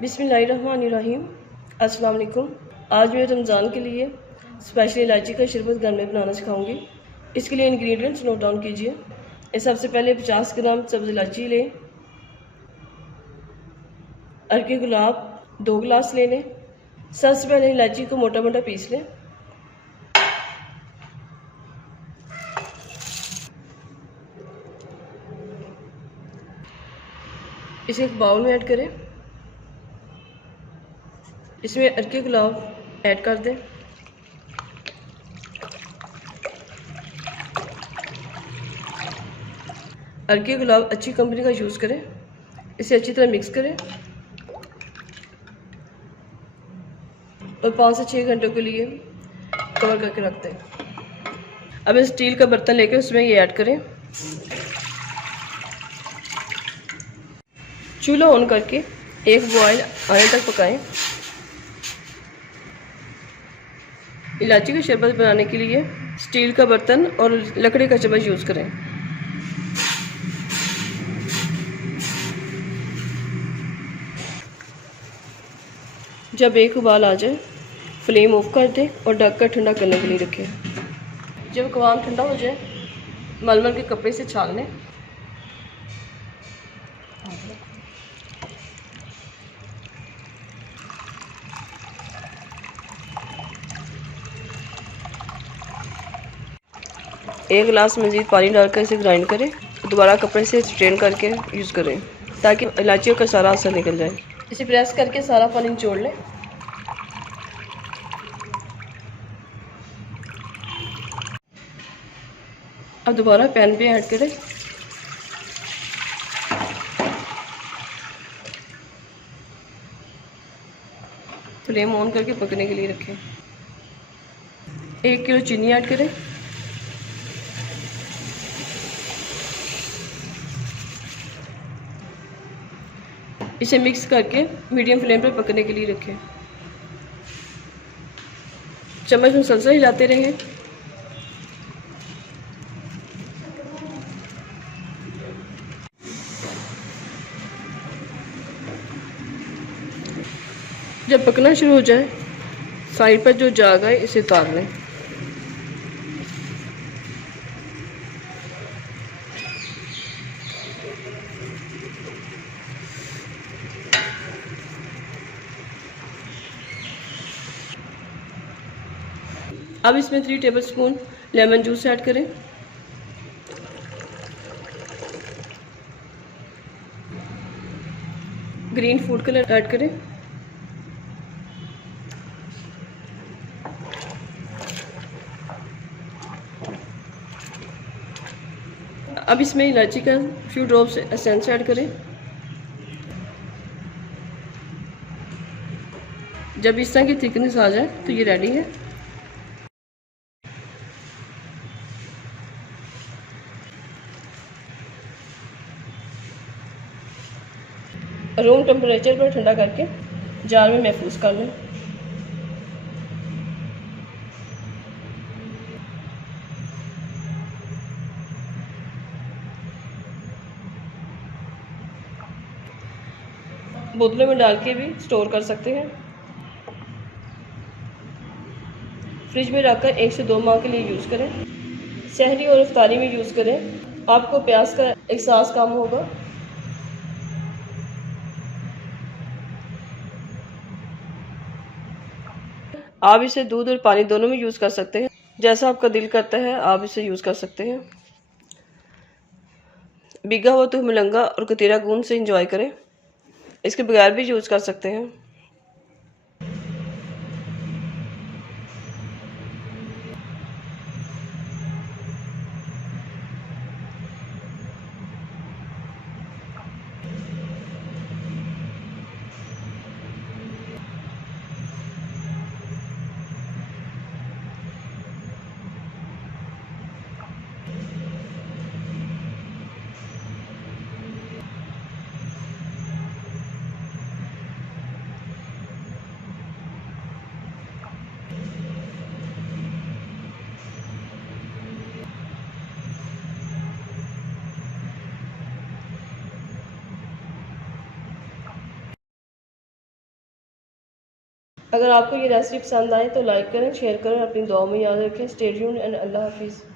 बिस्मिल्लाहिर्रहमानिर्रहीम। अस्सलाम वालेकुम। आज मैं रमज़ान के लिए स्पेशल इलायची का शरबत घर में बनाना सिखाऊंगी। इसके लिए इंग्रेडिएंट्स नोट डाउन कीजिए। सबसे पहले 50 ग्राम सब्ज़ इलायची लें। अरके गुलाब 2 गिलास ले लें। सबसे पहले इलायची को मोटा मोटा पीस लें। इसे एक बाउल में ऐड करें। इसमें अरके गुलाब ऐड कर दें। अरके गुलाब अच्छी कंपनी का यूज़ करें। इसे अच्छी तरह मिक्स करें और 5 से 6 घंटों के लिए कवर करके रख दें। अब स्टील का बर्तन लेकर उसमें ये ऐड करें। चूल्हा ऑन करके एक बॉयल आने तक पकाएं। इलायची का शरबत बनाने के लिए स्टील का बर्तन और लकड़ी का चम्मच यूज़ करें। जब एक उबाल आ जाए फ्लेम ऑफ कर दें और ढककर ठंडा करने के लिए रखें। जब कवाम ठंडा हो जाए मलमल के कपड़े से छान लें। एक गिलास मज़ीद पानी डालकर इसे ग्राइंड करें। दोबारा कपड़े से स्ट्रेन करके यूज़ करें ताकि इलायचियों का सारा असर निकल जाए। इसे प्रेस करके सारा पानी निचोड़ लें। अब दोबारा पैन पे ऐड करें। फ्लेम ऑन करके पकने के लिए रखें। 1 किलो चीनी ऐड करें। इसे मिक्स करके मीडियम फ्लेम पर पकने के लिए रखें। चम्मच मुसलसल हिलाते रहें। जब पकना शुरू हो जाए साइड पर जो जाग आए इसे उतार लें। अब इसमें 3 टेबलस्पून लेमन जूस ऐड करें। ग्रीन फूड कलर ऐड करें। अब इसमें इलायची का फ्यू ड्रॉप्स एसेंस ऐड करें। जब इस तरह की थिकनेस आ जाए तो ये रेडी है। रूम टेम्परेचर पर ठंडा करके जार में महफूज कर लें। बोतलों में डाल के भी स्टोर कर सकते हैं। फ्रिज में रखकर 1 से 2 माह के लिए यूज़ करें। सहरी और इफ्तारी में यूज़ करें। आपको प्यास का एहसास कम होगा। आप इसे दूध और पानी दोनों में यूज़ कर सकते हैं। जैसा आपका दिल करता है आप इसे यूज़ कर सकते हैं। भीगा हुआ तो मलंगा और कतीरा गूंद से इंजॉय करें। इसके बगैर भी यूज़ कर सकते हैं। अगर आपको ये रेसिपी पसंद आए तो लाइक करें, शेयर करें, अपनी दुआ में याद रखें। स्टे ट्यून्ड एंड अल्लाह हाफिज़।